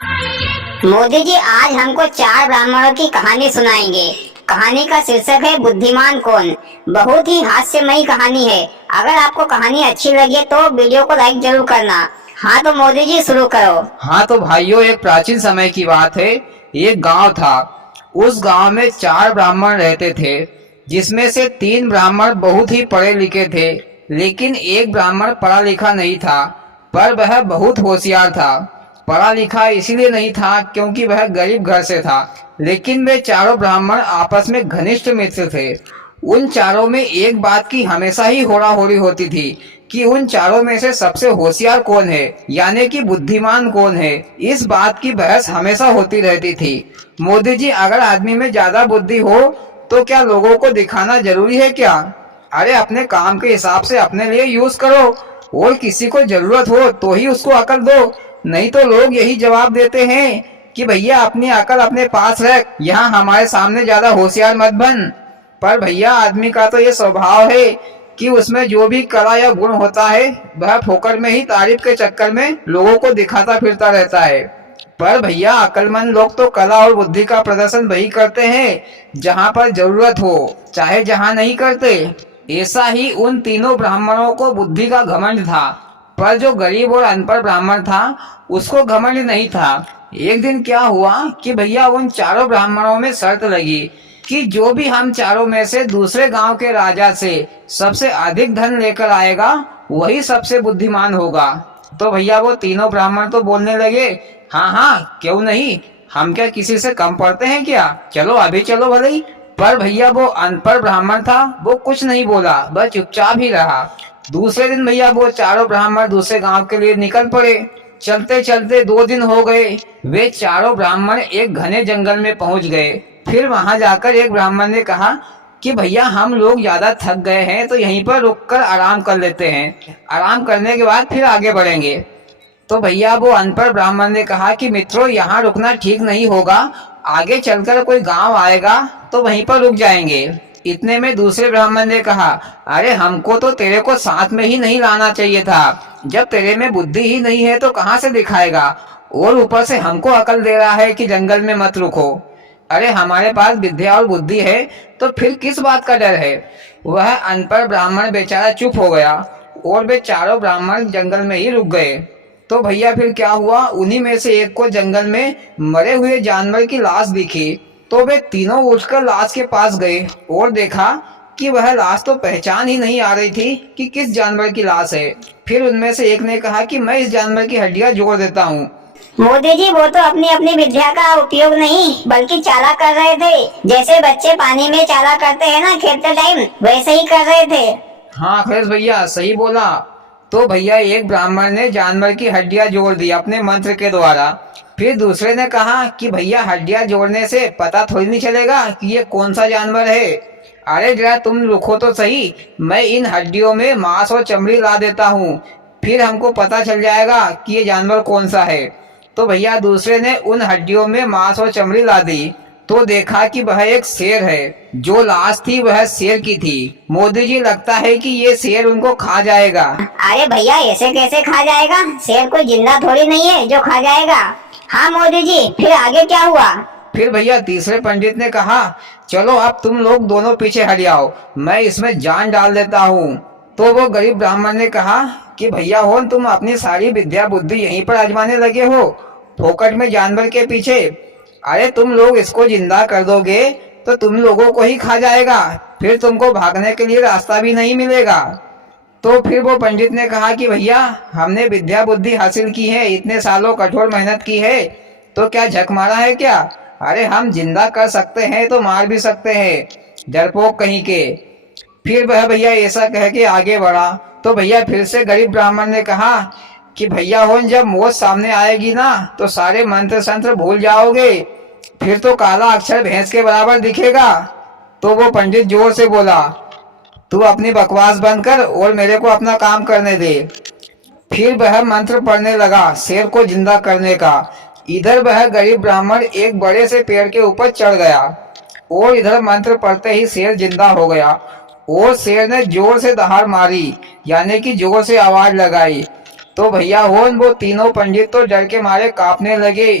मोदी जी आज हमको चार ब्राह्मणों की कहानी सुनाएंगे। कहानी का शीर्षक है बुद्धिमान कौन। बहुत ही हास्यमयी कहानी है। अगर आपको कहानी अच्छी लगे तो वीडियो को लाइक जरूर करना। हाँ तो मोदी जी शुरू करो। हाँ तो भाइयों, एक प्राचीन समय की बात है। एक गांव था। उस गांव में चार ब्राह्मण रहते थे, जिसमें से तीन ब्राह्मण बहुत ही पढ़े लिखे थे, लेकिन एक ब्राह्मण पढ़ा लिखा नहीं था, पर वह बहुत होशियार था। पढ़ा लिखा इसलिए नहीं था क्योंकि वह गरीब घर से था, लेकिन वे चारों ब्राह्मण आपस में घनिष्ठ मित्र थे। उन चारों में एक बात की हमेशा ही होड़ी होती थी कि उन चारों में से सबसे होशियार कौन है, यानी कि बुद्धिमान कौन है। इस बात की बहस हमेशा होती रहती थी। मोदी जी, अगर आदमी में ज्यादा बुद्धि हो तो क्या लोगों को दिखाना जरूरी है क्या? अरे अपने काम के हिसाब से अपने लिए यूज करो, और किसी को जरूरत हो तो ही उसको अकल दो। नहीं तो लोग यही जवाब देते हैं कि भैया अपनी अकल अपने पास रख, यहाँ हमारे सामने ज्यादा होशियार मत बन। पर भैया, आदमी का तो ये स्वभाव है कि उसमें जो भी कला या गुण होता है वह फोकट में ही तारीफ के चक्कर में लोगों को दिखाता फिरता रहता है। पर भैया, अक्लमंद लोग तो कला और बुद्धि का प्रदर्शन वही करते हैं जहाँ पर जरूरत हो, चाहे जहाँ नहीं करते। ऐसा ही उन तीनों ब्राह्मणों को बुद्धि का घमंड था, पर जो गरीब और अनपढ़ ब्राह्मण था उसको घमंड नहीं था। एक दिन क्या हुआ कि भैया उन चारों ब्राह्मणों में शर्त लगी कि जो भी हम चारों में से दूसरे गांव के राजा से सबसे अधिक धन लेकर आएगा वही सबसे बुद्धिमान होगा। तो भैया वो तीनों ब्राह्मण तो बोलने लगे, हाँ हाँ क्यों नहीं, हम क्या किसी से कम पड़ते हैं क्या, चलो अभी चलो भले ही। पर भैया वो अनपढ़ ब्राह्मण था, वो कुछ नहीं बोला, बस चुपचाप ही रहा। दूसरे दिन भैया वो चारों ब्राह्मण दूसरे गांव के लिए निकल पड़े। चलते चलते 2 दिन हो गए। वे चारों ब्राह्मण एक घने जंगल में पहुंच गए। फिर वहां जाकर एक ब्राह्मण ने कहा कि भैया हम लोग ज्यादा थक गए हैं तो यहीं पर रुककर आराम कर लेते हैं, आराम करने के बाद फिर आगे बढ़ेंगे। तो भैया वो अनपढ़ ब्राह्मण ने कहा कि मित्रों, यहाँ रुकना ठीक नहीं होगा, आगे चलकर कोई गांव आएगा तो वहीं पर रुक जाएंगे। इतने में दूसरे ब्राह्मण ने कहा, अरे हमको तो तेरे को साथ में ही नहीं लाना चाहिए था, जब तेरे में बुद्धि ही नहीं है तो कहाँ से दिखाएगा, और ऊपर से हमको अकल दे रहा है कि जंगल में मत रुको। अरे हमारे पास विद्या और बुद्धि है तो फिर किस बात का डर है। वह अनपढ़ ब्राह्मण बेचारा चुप हो गया और वे चारों ब्राह्मण जंगल में ही रुक गए। तो भैया फिर क्या हुआ, उन्हीं में से एक को जंगल में मरे हुए जानवर की लाश दिखी। तो वे तीनों उठकर लाश के पास गए और देखा कि वह लाश तो पहचान ही नहीं आ रही थी कि किस जानवर की लाश है। फिर उनमें से एक ने कहा कि मैं इस जानवर की हड्डियां जोड़ देता हूँ। मोदी जी वो तो अपनी अपनी विद्या का उपयोग नहीं बल्कि चाला कर रहे थे। जैसे बच्चे पानी में चाला करते हैं ना खेलते टाइम, वैसे ही कर रहे थे। हाँ अखिलेश भैया, सही बोला। तो भैया एक ब्राह्मण ने जानवर की हड्डियां जोड़ दी अपने मंत्र के द्वारा। फिर दूसरे ने कहा कि भैया हड्डियां जोड़ने से पता थोड़ी नहीं चलेगा कि ये कौन सा जानवर है। अरे जरा तुम रुको तो सही, मैं इन हड्डियों में मांस और चमड़ी ला देता हूँ, फिर हमको पता चल जाएगा कि ये जानवर कौन सा है। तो भैया दूसरे ने उन हड्डियों में मांस और चमड़ी ला दी तो देखा कि वह एक शेर है। जो लाश थी वह शेर की थी। मोदी जी, लगता है कि ये शेर उनको खा जाएगा। अरे भैया ऐसे कैसे खा जाएगा, शेर कोई जिंदा थोड़ी नहीं है जो खा जाएगा। हाँ मोदी जी फिर आगे क्या हुआ? फिर भैया तीसरे पंडित ने कहा, चलो अब तुम लोग दोनों पीछे हट जाओ, मैं इसमें जान डाल देता हूँ। तो वो गरीब ब्राह्मण ने कहा कि भैया हो, तुम अपनी सारी विद्या बुद्धि यहीं पर आजमाने लगे हो, फोकट में जानवर के पीछे। अरे तुम लोग इसको जिंदा कर दोगे तो तुम लोगों को ही खा जाएगा, फिर तुमको भागने के लिए रास्ता भी नहीं मिलेगा। तो फिर वो पंडित ने कहा कि भैया हमने विद्या बुद्धि हासिल की है, इतने सालों कठोर मेहनत की है, तो क्या झक मारा है क्या? अरे हम जिंदा कर सकते हैं तो मार भी सकते हैं, डरपोक कहीं के। फिर वह भैया ऐसा कह के आगे बढ़ा। तो भैया फिर से गरीब ब्राह्मण ने कहा कि भैया हो, जब मौत सामने आएगी ना तो सारे मंत्र संत्र भूल जाओगे, फिर तो काला अक्षर भैंस के बराबर दिखेगा। तो वो पंडित जोर से बोला, तू अपनी बकवास बंद कर और मेरे को अपना काम करने दे। फिर वह मंत्र पढ़ने लगा शेर को जिंदा करने का। इधर वह गरीब ब्राह्मण एक बड़े से पेड़ के ऊपर चढ़ गया और इधर मंत्र पढ़ते ही शेर जिंदा हो गया। और शेर ने जोर से दहाड़ मारी, यानी कि जोर से आवाज लगाई। तो भैया वो तीनों पंडित तो डर के मारे कांपने लगे।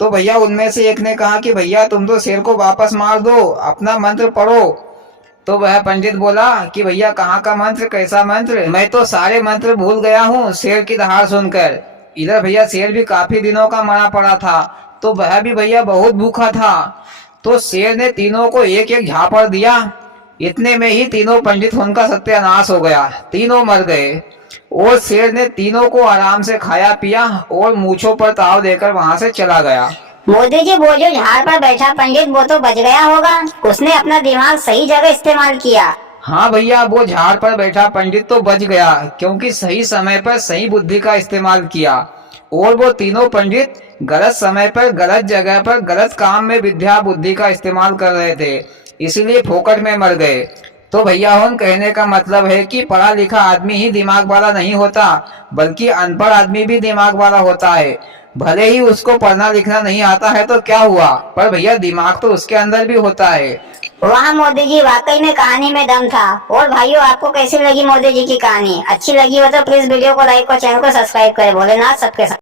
तो भैया उनमें से एक ने कहा कि भैया तुम तो शेर को वापस मार दो, अपना मंत्र पढ़ो। तो वह पंडित बोला कि भैया कहाँ का मंत्र, कैसा मंत्र, मैं तो सारे मंत्र भूल गया हूँ शेर की दहाड़ सुनकर। इधर भैया शेर भी काफी दिनों का मरा पड़ा था, तो वह भी भैया बहुत भूखा था। तो शेर ने तीनों को एक एक झापड़ दिया। इतने में ही तीनों पंडित उनका सत्यानाश हो गया, तीनों मर गए। और शेर ने तीनों को आराम से खाया पिया और मूंछों पर ताव देकर वहां से चला गया। मोदी जी, वो जो झाड़ पर बैठा पंडित वो तो बच गया होगा, उसने अपना दिमाग सही जगह इस्तेमाल किया। हाँ भैया, वो झाड़ पर बैठा पंडित तो बच गया क्योंकि सही समय पर सही बुद्धि का इस्तेमाल किया। और वो तीनों पंडित गलत समय पर गलत जगह पर गलत काम में विद्या बुद्धि का इस्तेमाल कर रहे थे, इसीलिए फोकट में मर गए। तो भैया हम कहने का मतलब है कि पढ़ा लिखा आदमी ही दिमाग वाला नहीं होता, बल्कि अनपढ़ आदमी भी दिमाग वाला होता है। भले ही उसको पढ़ना लिखना नहीं आता है तो क्या हुआ, पर भैया दिमाग तो उसके अंदर भी होता है। वाह मोदी जी, वाकई में कहानी में दम था। और भाइयों, आपको कैसी लगी मोदी जी की कहानी? अच्छी लगी हो तो प्लीज वीडियो को लाइक और चैनल को सब्सक्राइब करें। भोलेनाथ सबके साथ।